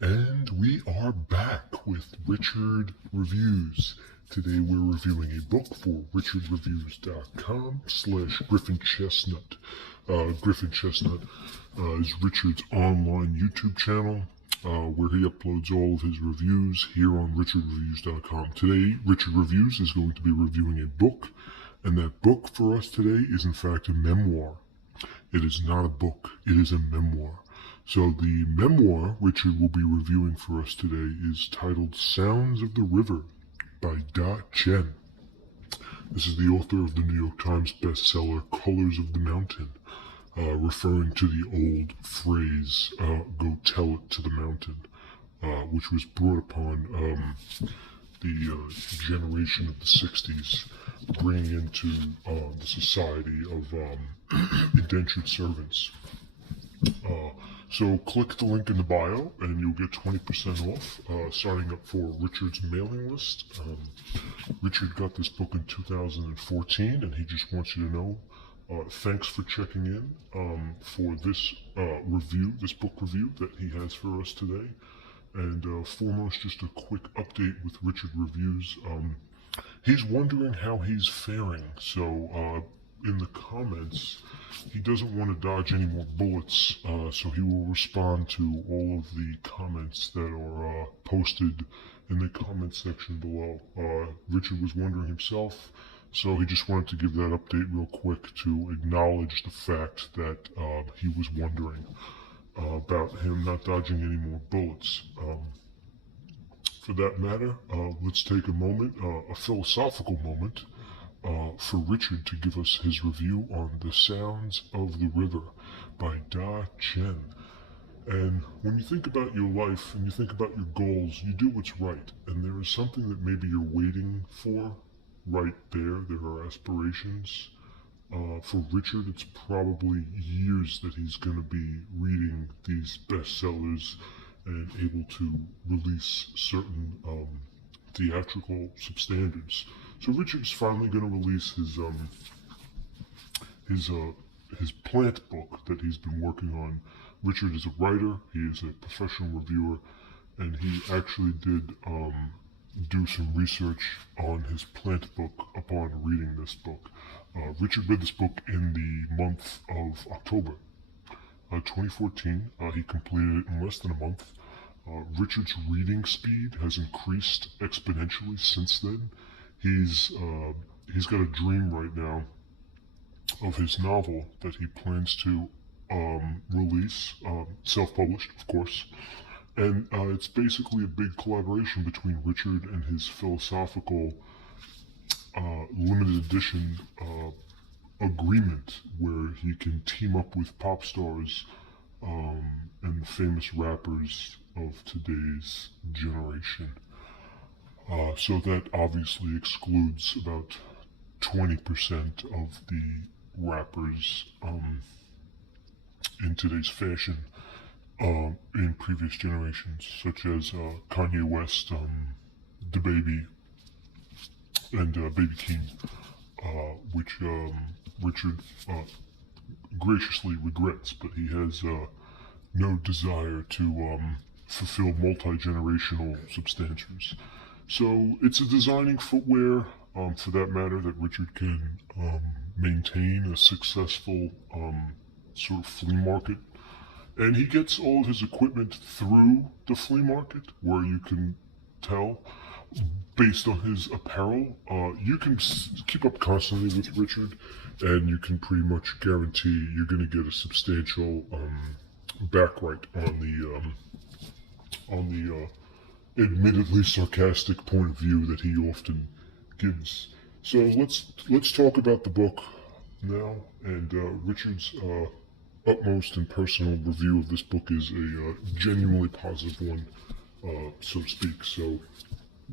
And we are back with Richard Reviews. Today we're reviewing a book for richardreviews.com/Griffin Chestnut. Griffin Chestnut is Richard's online YouTube channel where he uploads all of his reviews here on richardreviews.com. Today, Richard Reviews is going to be reviewing a book, and that book for us today is in fact a memoir. It is not a book, it is a memoir. So the memoir Richard will be reviewing for us today is titled Sounds of the River by Chen. This is the author of the New York Times bestseller Colors of the Mountain, referring to the old phrase, go tell it to the mountain, which was brought upon the generation of the 60s, bringing into the society of indentured servants. So click the link in the bio and you'll get 20% off signing up for Richard's mailing list. Richard got this book in 2014 and he just wants you to know, thanks for checking in for this review, this book review that he has for us today. And foremost, just a quick update with Richard Reviews. He's wondering how he's faring, so in the comments, he doesn't want to dodge any more bullets, so he will respond to all of the comments that are posted in the comment section below. Richard was wondering himself, so he just wanted to give that update real quick to acknowledge the fact that he was wondering about him not dodging any more bullets. For that matter, let's take a moment, a philosophical moment, for Richard to give us his review on The Sounds of the River by Chen. And when you think about your life and you think about your goals, you do what's right. And there is something that maybe you're waiting for right there. There are aspirations. For Richard, it's probably years that he's going to be reading these bestsellers and able to release certain theatrical substandards. So Richard's finally going to release his plant book that he's been working on. Richard is a writer, he is a professional reviewer, and he actually did do some research on his plant book upon reading this book. Richard read this book in the month of October 2014. He completed it in less than a month. Richard's reading speed has increased exponentially since then. He's got a dream right now of his novel that he plans to release, self-published, of course. And it's basically a big collaboration between Richard and his philosophical limited edition agreement where he can team up with pop stars and the famous rappers of today's generation. So that obviously excludes about 20% of the rappers in today's fashion in previous generations, such as Kanye West, DaBaby, and Baby Keem, which Richard graciously regrets, but he has no desire to fulfill multi-generational substantials. So it's a designing footwear, for that matter, that Richard can maintain a successful sort of flea market. And he gets all of his equipment through the flea market, where you can tell, based on his apparel, you can keep up constantly with Richard, and you can pretty much guarantee you're going to get a substantial backwrite on the admittedly sarcastic point of view that he often gives. So let's talk about the book now, and Richard's utmost and personal review of this book is a genuinely positive one, so to speak. So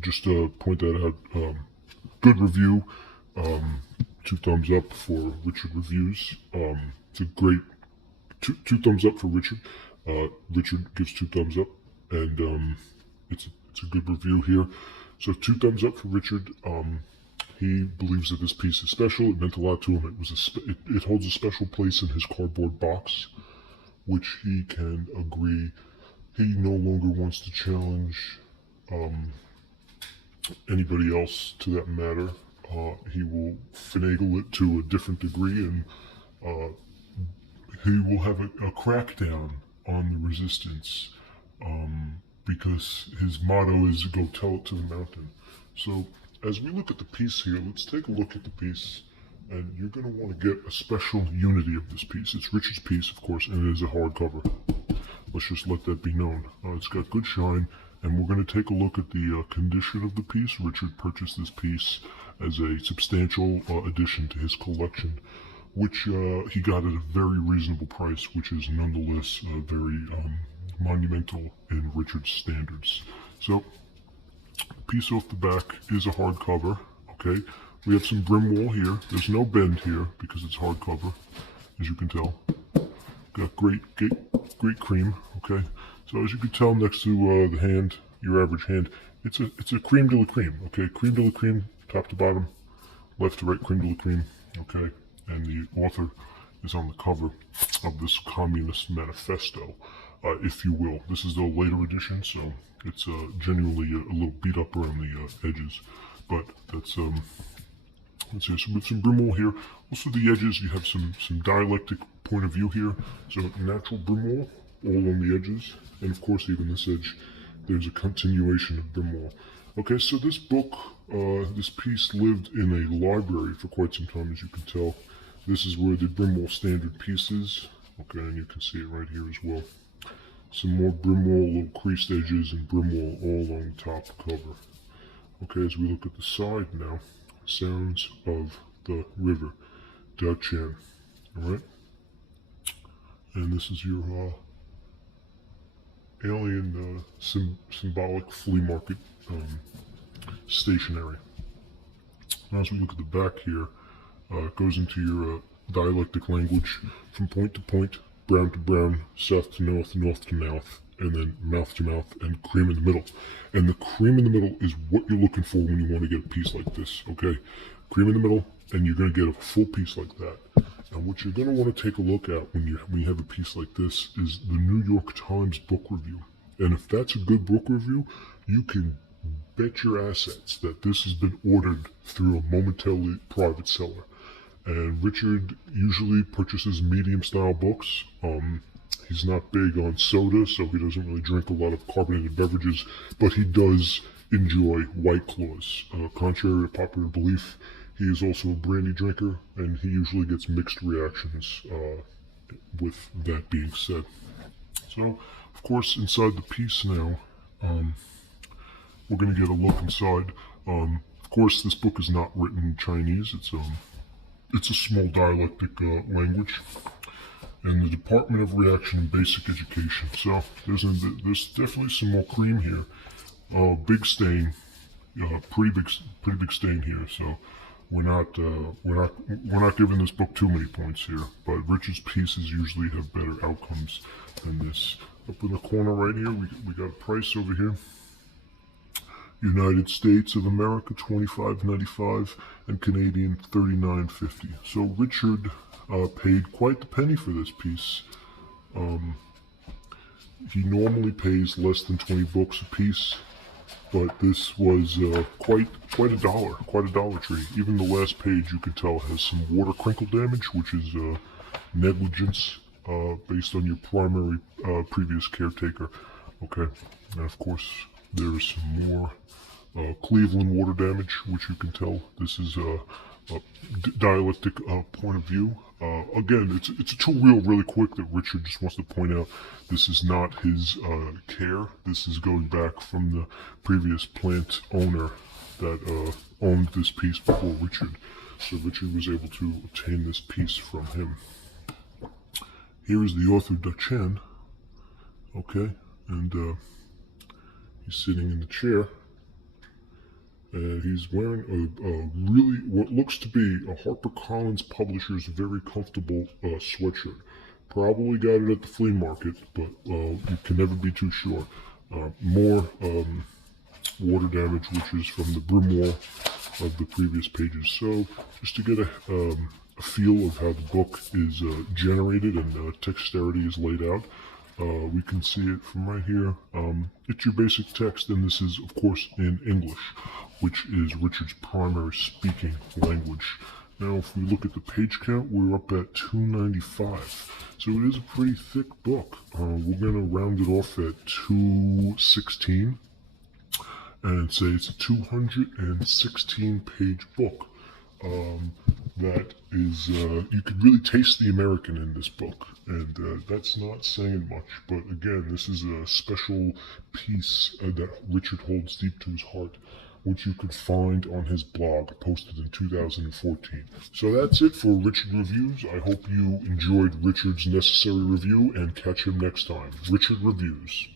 just point that out. Good review. 2 thumbs up for Richard Reviews. It's a great two thumbs up for Richard. Richard gives 2 thumbs up, and it's a good review here. So 2 thumbs up for Richard. He believes that this piece is special. It meant a lot to him. It holds a special place in his cardboard box, which he can agree He no longer wants to challenge um, anybody else to that matter. He will finagle it to a different degree, and uh, he will have a crackdown on the resistance, because his motto is go tell it to the mountain. So as we look at the piece here, let's take a look at the piece, and you're going to want to get a special unity of this piece. It's Richard's piece, of course, and it is a hardcover. Let's just let that be known. It's got good shine, and we're going to take a look at the condition of the piece. Richard purchased this piece as a substantial addition to his collection, which he got at a very reasonable price, which is nonetheless very monumental in Richard's standards. So, piece off the back is a hardcover. Okay, we have some brim wall here. There's no bend here because it's hardcover, as you can tell. Got great cream. Okay, so as you can tell next to the hand, your average hand, it's a cream de la cream. Okay, cream de la cream, top to bottom, left to right, cream de la cream. Okay, and the author is on the cover of this Communist Manifesto, if you will. This is the later edition, so it's genuinely a little beat up around the edges, but that's let's see. So with some brim wall here, also the edges, you have some dialectic point of view here. So natural brim wall all on the edges, and of course even this edge, there's a continuation of brim wall. Okay, so this book, this piece lived in a library for quite some time, as you can tell. This is where the brim wall standard piece is. Okay, and you can see it right here as well. Some more brim wall, little creased edges, and brim wall all on the top cover. Okay, as we look at the side now, sounds of the river, Chen. Alright? And this is your alien symbolic flea market stationery. Now as we look at the back here, it goes into your dialectic language from point to point, brown to brown, south to north, north to mouth, and then mouth to mouth, and cream in the middle. And the cream in the middle is what you're looking for when you want to get a piece like this, okay? Cream in the middle, and you're going to get a full piece like that. And what you're going to want to take a look at when you have a piece like this is the New York Times book review. And if that's a good book review, you can bet your assets that this has been ordered through a momentarily private seller. And Richard usually purchases medium style books. He's not big on soda, so he doesn't really drink a lot of carbonated beverages, but he does enjoy White Claws. Contrary to popular belief, he is also a brandy drinker, and he usually gets mixed reactions with that being said. So, of course, inside the piece now, we're going to get a look inside. Of course, this book is not written in Chinese. It's a small dialectic language, and the Department of Reaction and Basic Education. So there's definitely some more cream here. Big stain, pretty big stain here. So we're not giving this book too many points here. But Richard's pieces usually have better outcomes than this. Up in the corner right here, we got a price over here. United States of America, $25.95, and Canadian, $39.50. So Richard paid quite the penny for this piece. He normally pays less than 20 bucks a piece, but this was quite a Dollar Tree. Even the last page, you can tell, has some water crinkle damage, which is negligence based on your primary previous caretaker. Okay, and of course there's some more Cleveland water damage, which you can tell. This is a dialectic point of view. Again, it's a two-wheel really quick that Richard just wants to point out. This is not his care. This is going back from the previous plant owner that owned this piece before Richard. So Richard was able to obtain this piece from him. Here is the author, Chen. Okay, and he's sitting in the chair. And he's wearing a really, what looks to be a HarperCollins Publishers very comfortable sweatshirt. Probably got it at the flea market, but you can never be too sure. More water damage, which is from the brim wall of the previous pages. So just to get a feel of how the book is generated and textuality is laid out, We can see it from right here. It's your basic text, and this is, of course, in English, which is Richard's primary speaking language. Now, if we look at the page count, we're up at 295. So it is a pretty thick book. We're going to round it off at 216 and say it's a 216-page book. That is, you could really taste the American in this book, and that's not saying much, but again, this is a special piece that Richard holds deep to his heart, which you could find on his blog, posted in 2014. So that's it for Richard Reviews. I hope you enjoyed Richard's necessary review, and catch him next time. Richard Reviews.